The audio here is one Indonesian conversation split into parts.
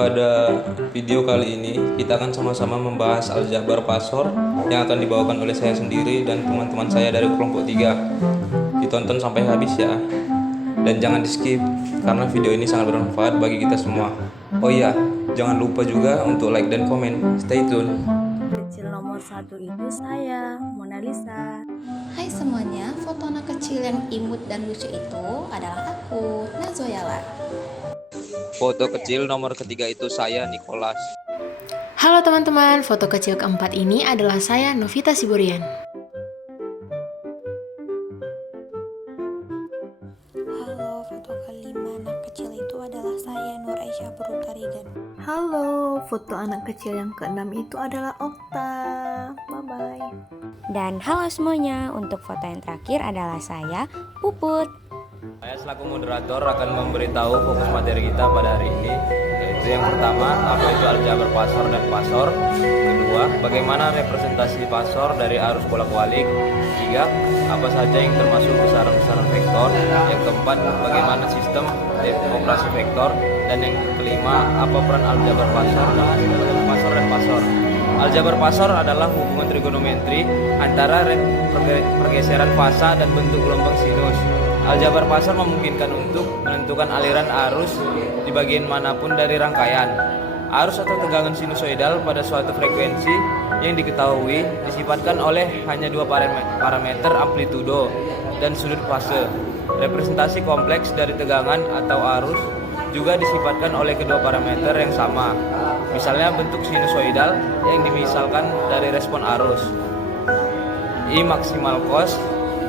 Pada video kali ini kita akan sama-sama membahas aljabar pasor yang akan dibawakan oleh saya sendiri dan teman-teman saya dari kelompok 3. Ditonton sampai habis ya. Dan jangan di-skip karena video ini sangat bermanfaat bagi kita semua. Oh iya, jangan lupa juga untuk like dan komen. Stay tune. Kecil nomor 1 itu saya, Mona Lisa. Hai semuanya, foto anak kecil yang imut dan lucu itu adalah aku, Nazoyala. Foto kecil nomor ketiga itu saya, Nicholas. Halo teman-teman, foto kecil keempat ini adalah saya, Novita Siburian. Halo, foto kelima anak kecil itu adalah saya, Nur Aisyah Purutarigan. Halo, foto anak kecil yang keenam itu adalah Okta. Bye-bye. Dan halo semuanya, untuk foto yang terakhir adalah saya, Puput. Saya selaku moderator akan memberitahu fokus materi kita pada hari ini, yaitu yang pertama, apa itu aljabar pasor dan pasor. Kedua, bagaimana representasi pasor dari arus bolak-balik. Tiga, apa saja yang termasuk besaran-besaran vektor. Yang keempat, bagaimana sistem operasi vektor. Dan yang kelima, apa peran aljabar pasor dan pasor. Aljabar pasor adalah hubungan trigonometri antara pergeseran fasa dan bentuk gelombang sinus. Aljabar pasor memungkinkan untuk menentukan aliran arus di bagian manapun dari rangkaian. Arus atau tegangan sinusoidal pada suatu frekuensi yang diketahui disifatkan oleh hanya dua parameter, amplitudo dan sudut fase. Representasi kompleks dari tegangan atau arus juga disifatkan oleh kedua parameter yang sama. Misalnya bentuk sinusoidal yang dimisalkan dari respon arus. I maksimal cos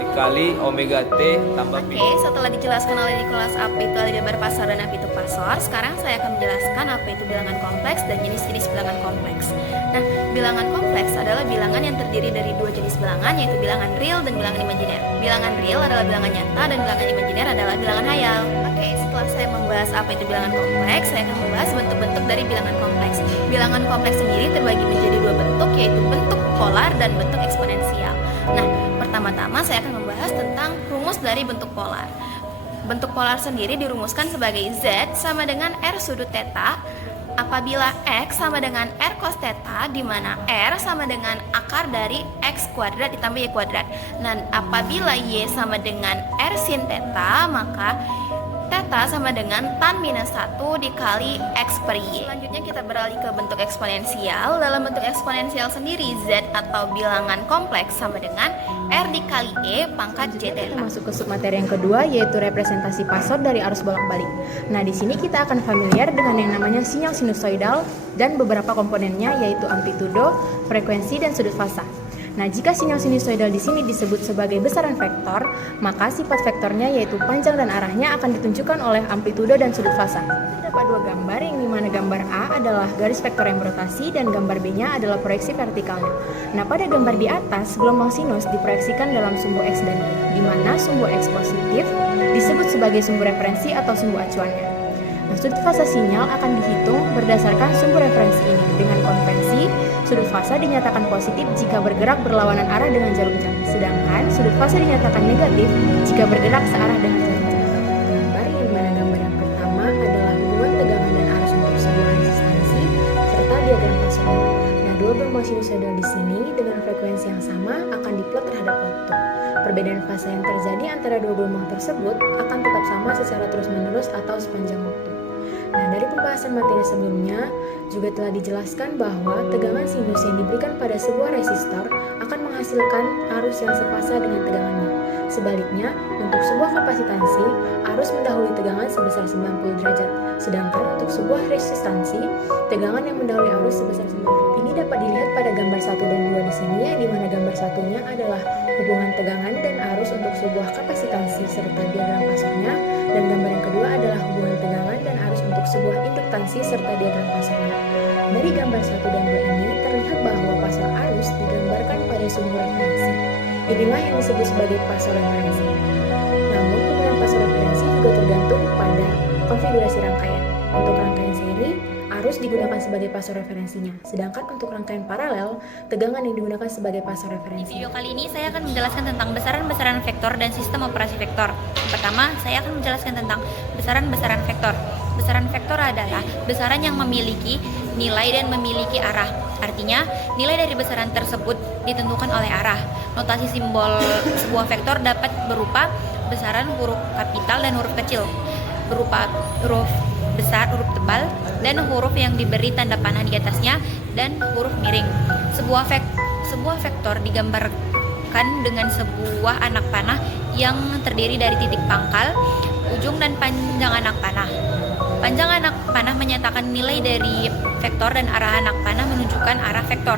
dikali omega t tambah pi. Oke, setelah dijelaskan oleh Nicholas apa itu aljabar pasor dan apa itu pasor, sekarang saya akan menjelaskan apa itu bilangan kompleks dan jenis-jenis bilangan kompleks. Nah, bilangan kompleks adalah bilangan yang terdiri dari dua jenis bilangan, yaitu bilangan real dan bilangan imajiner. Bilangan real adalah bilangan nyata dan bilangan imajiner adalah bilangan hayal. Oke, setelah saya membahas apa itu bilangan kompleks, saya akan membahas bentuk-bentuk dari bilangan kompleks. Bilangan kompleks sendiri terbagi menjadi dua bentuk, yaitu bentuk polar dan bentuk eksponensial. Nah, pertama-tama saya akan membahas tentang rumus dari bentuk polar. Bentuk polar sendiri dirumuskan sebagai Z sama dengan R sudut theta apabila X sama dengan R cos theta, di mana R sama dengan akar dari X kuadrat ditambah Y kuadrat. Dan apabila Y sama dengan R sin theta, maka theta sama dengan tan minus 1 dikali X per Y. Selanjutnya kita beralih ke bentuk eksponensial. Dalam bentuk eksponensial sendiri, Z atau bilangan kompleks sama dengan R dikali E pangkat J Kita theta. masuk ke submateri yang kedua, yaitu representasi pasor dari arus bolak-balik. Nah, di sini kita akan familiar dengan yang namanya sinyal sinusoidal dan beberapa komponennya, yaitu amplitudo, frekuensi, dan sudut fasa. Nah, jika sinyal sinusoidal di sini disebut sebagai besaran vektor, maka sifat vektornya yaitu panjang dan arahnya akan ditunjukkan oleh amplitudo dan sudut fasa. Terdapat dua gambar, yang dimana gambar A adalah garis vektor yang berotasi dan gambar B-nya adalah proyeksi vertikalnya. Nah, pada gambar di atas, gelombang sinus diproyeksikan dalam sumbu X dan Y, di mana sumbu X positif disebut sebagai sumbu referensi atau sumbu acuannya. Nah, sudut fasa sinyal akan dihitung berdasarkan sumbu referensi ini. Dengan konvensi, sudut fasa dinyatakan positif jika bergerak berlawanan arah dengan jarum jam, sedangkan sudut fasa dinyatakan negatif jika bergerak searah dengan jarum jam. Gambar yang mana gambar yang pertama adalah hubungan tegangan dan arus untuk sebuah resistansi serta diagram fasornya. Nah, dua gelombang sinusoidal di sini dengan frekuensi yang sama akan diplot terhadap waktu. Perbedaan fasa yang terjadi antara dua gelombang tersebut akan tetap sama secara terus-menerus atau sepanjang waktu. Nah, dari pembahasan materi sebelumnya juga telah dijelaskan bahwa tegangan sinus yang diberikan pada sebuah resistor akan menghasilkan arus yang sepasa dengan tegangannya. Sebaliknya, untuk sebuah kapasitansi, arus mendahului tegangan sebesar 90 derajat. Sedangkan untuk sebuah resistansi, tegangan yang mendahului arus sebesar 90. Ini dapat dilihat pada gambar 1 dan 2 di sini, di mana gambar satunya adalah hubungan tegangan dan arus untuk sebuah kapasitansi serta diagram fasornya, dan gambar yang kedua adalah hubungan tegangan dan arus untuk sebuah induktansi serta diagram fasornya. Dari gambar 1 dan 2 ini terlihat bahwa pasor arus digambarkan pada sumbu referensi. Inilah yang disebut sebagai pasor referensi. Namun, hubungan pasor referensi juga tergantung pada konfigurasi rangkaian. Untuk rangkaian seri, arus digunakan sebagai pasor referensinya, sedangkan untuk rangkaian paralel, tegangan yang digunakan sebagai pasor Di referensi. video kali ini saya akan menjelaskan tentang besaran-besaran vektor dan sistem operasi vektor. Pertama, saya akan menjelaskan tentang besaran-besaran vektor. Besaran vektor adalah besaran yang memiliki nilai dan memiliki arah. Artinya, nilai dari besaran tersebut ditentukan oleh arah. Notasi simbol sebuah vektor dapat berupa besaran huruf kapital dan huruf kecil, berupa huruf besar, huruf tebal, dan huruf yang diberi tanda panah di atasnya, dan huruf miring. Sebuah vektor digambarkan dengan sebuah anak panah yang terdiri dari titik pangkal, ujung, dan panjang anak panah. Panjang anak panah menyatakan nilai dari vektor dan arah anak panah menunjukkan arah vektor.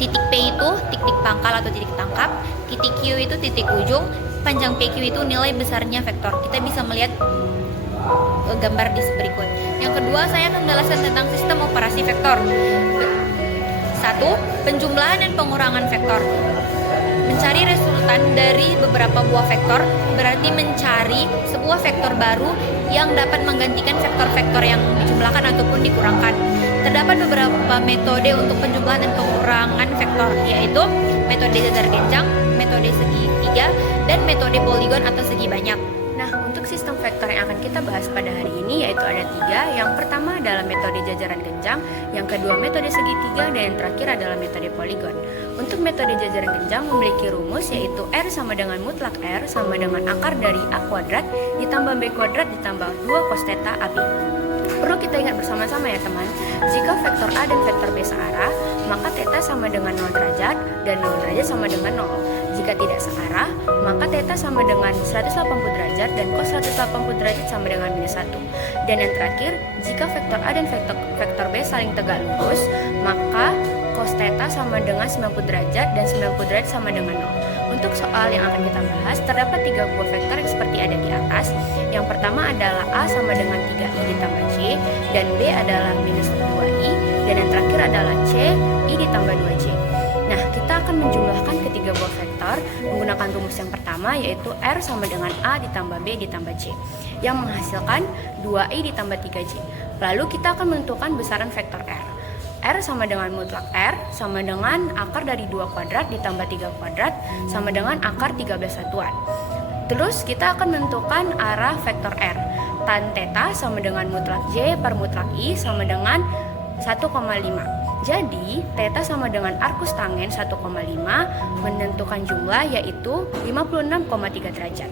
Titik P itu titik pangkal atau titik tangkap, titik Q itu titik ujung, panjang PQ itu nilai besarnya vektor. Kita bisa melihat gambar di berikut. Yang kedua, saya akan menjelaskan tentang sistem operasi vektor. 1. Penjumlahan dan pengurangan vektor. Mencari resultan dari beberapa buah vektor berarti mencari sebuah vektor baru yang dapat menggantikan vektor-vektor yang dijumlahkan ataupun dikurangkan. Terdapat beberapa metode untuk penjumlahan dan pengurangan vektor, yaitu metode jajar genjang, metode segitiga, dan metode poligon atau segi banyak. Nah, untuk sistem vektor yang akan kita bahas pada hari ini yaitu ada 3. Yang pertama adalah metode jajaran genjang, yang kedua metode segitiga, dan yang terakhir adalah metode poligon. Untuk metode jajaran genjang memiliki rumus yaitu R sama dengan mutlak R sama dengan akar dari A kuadrat ditambah B kuadrat ditambah 2 cos theta AB. Perlu kita ingat bersama-sama ya teman, jika vektor A dan vektor B searah, maka theta sama dengan 0 derajat dan 0 derajat sama dengan 0. Jika tidak searah, maka theta sama dengan 180 derajat dan cos 180 derajat sama dengan minus 1. Dan yang terakhir, jika vektor A dan vektor B saling tegak lurus, maka cos theta sama dengan 90 derajat dan 90 derajat sama dengan 0. Untuk soal yang akan kita bahas, terdapat 3 buah vektor yang seperti ada di atas. Yang pertama adalah A sama dengan 3i ditambah C, dan B adalah minus 2i, dan yang terakhir adalah C, i ditambah 2c. Nah, kita akan menjumlahkan ketiga buah vektor menggunakan rumus yang pertama yaitu R sama dengan A ditambah B ditambah C, yang menghasilkan 2i ditambah 3c. Lalu kita akan menentukan besaran vektor R. R sama dengan mutlak R sama dengan akar dari 2 kuadrat ditambah 3 kuadrat sama dengan akar 13 satuan. Terus kita akan menentukan arah vektor R. Tan theta sama dengan mutlak J per mutlak I sama dengan 1,5. Jadi theta sama dengan arcus tangen 1,5 menentukan jumlah yaitu 56,3 derajat.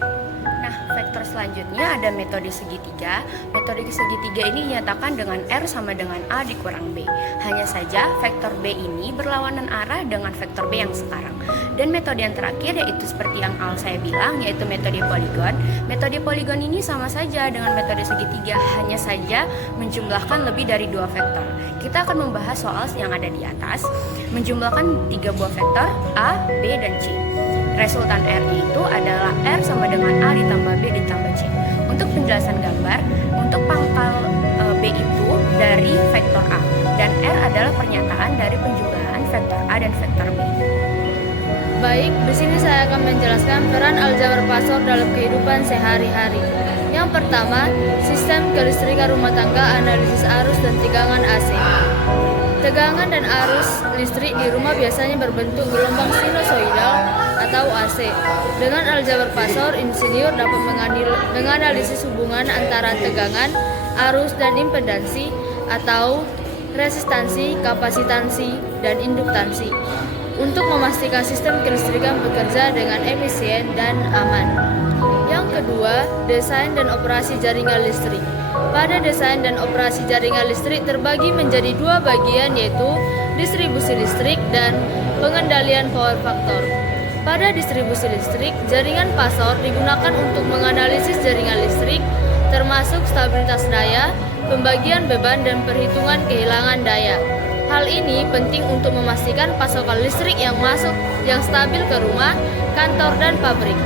Nah, vektor selanjutnya ada metode segitiga. Metode segitiga ini dinyatakan dengan R sama dengan A dikurang B. Hanya saja vektor B ini berlawanan arah dengan vektor B yang sekarang. Dan metode yang terakhir yaitu seperti yang saya bilang yaitu metode poligon. Metode poligon ini sama saja dengan metode segitiga, hanya saja menjumlahkan lebih dari 2 vektor. Kita akan membahas soal yang ada di atas, menjumlahkan 3 buah vektor A, B, dan C. Resultan R itu adalah R sama dengan A ditambah B ditambah C. Untuk penjelasan gambar, untuk pangkal B itu dari vektor A, dan R adalah pernyataan dari penjumlahan vektor A dan vektor B. Baik, di sini saya akan menjelaskan peran aljabar pasor dalam kehidupan sehari-hari. Yang pertama, sistem kelistrikan rumah tangga, analisis arus dan tegangan AC. Tegangan dan arus listrik di rumah biasanya berbentuk gelombang sinusoidal atau AC. Dengan aljabar pasor, insinyur dapat menganalisis hubungan antara tegangan, arus dan impedansi atau resistansi, kapasitansi, dan induktansi untuk memastikan sistem kelistrikan bekerja dengan efisien dan aman. Yang kedua, desain dan operasi jaringan listrik. Pada desain dan operasi jaringan listrik terbagi menjadi 2 bagian yaitu distribusi listrik dan pengendalian power factor. Pada distribusi listrik, jaringan pasor digunakan untuk menganalisis jaringan listrik termasuk stabilitas daya, pembagian beban dan perhitungan kehilangan daya. Hal ini penting untuk memastikan pasokan listrik yang masuk yang stabil ke rumah, kantor, dan pabrik.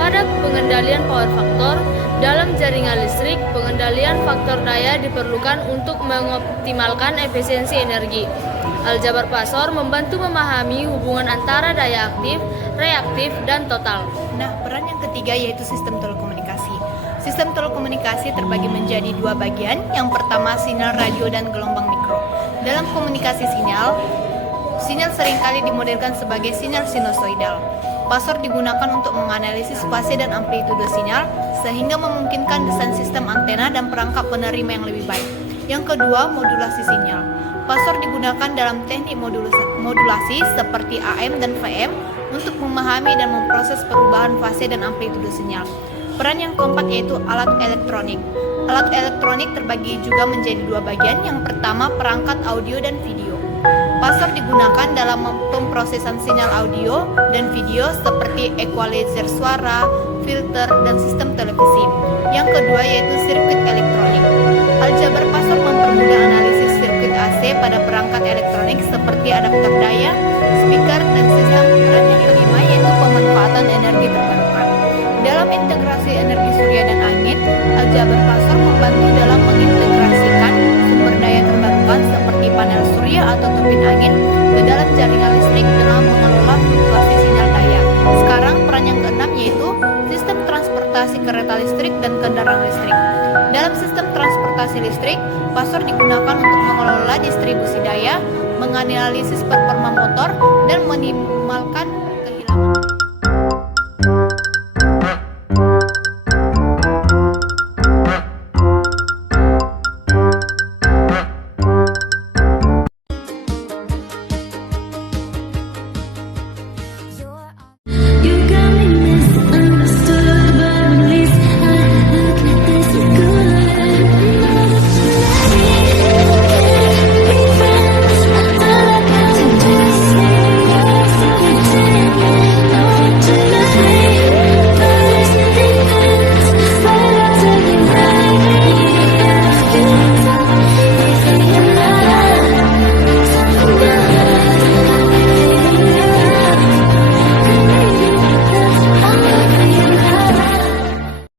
Pada pengendalian power factor, dalam jaringan listrik, pengendalian faktor daya diperlukan untuk mengoptimalkan efisiensi energi. Aljabar pasor membantu memahami hubungan antara daya aktif, reaktif, dan total. Nah, peran yang ketiga yaitu sistem telekomunikasi. Sistem telekomunikasi terbagi menjadi 2 bagian. Yang pertama, sinyal radio dan gelombang mikro. Dalam komunikasi sinyal seringkali dimodelkan sebagai sinyal sinusoidal. Pasor digunakan untuk menganalisis fase dan amplitude sinyal sehingga memungkinkan desain sistem antena dan perangkap penerima yang lebih baik. Yang kedua, modulasi sinyal. Pasor digunakan dalam teknik modulasi seperti AM dan VM untuk memahami dan memproses perubahan fase dan amplitude sinyal. Peran yang keempat yaitu alat elektronik. Alat elektronik terbagi juga menjadi dua bagian. Yang pertama, perangkat audio dan video. Pasor digunakan dalam pemrosesan sinyal audio dan video seperti equalizer suara, filter, dan sistem televisi. Yang kedua yaitu sirkuit elektronik. Aljabar pasor mempermudah analisis sirkuit AC pada perangkat elektronik seperti adaptor daya, speaker, dan sistem. Peran yang kelima yaitu pemanfaatan energi terbarukan. Dalam integrasi energi surya dan angin, aljabar pasor membantu dalam mengintegrasikan sumber daya terbarukan seperti panel surya atau turbin angin ke dalam jaringan listrik dengan mengelola fluktuasi sinyal daya. Sekarang peran yang keenam yaitu sistem transportasi kereta listrik dan kendaraan listrik. Dalam sistem transportasi listrik, pasor digunakan untuk mengelola distribusi daya, menganalisis performa motor, dan minimalkan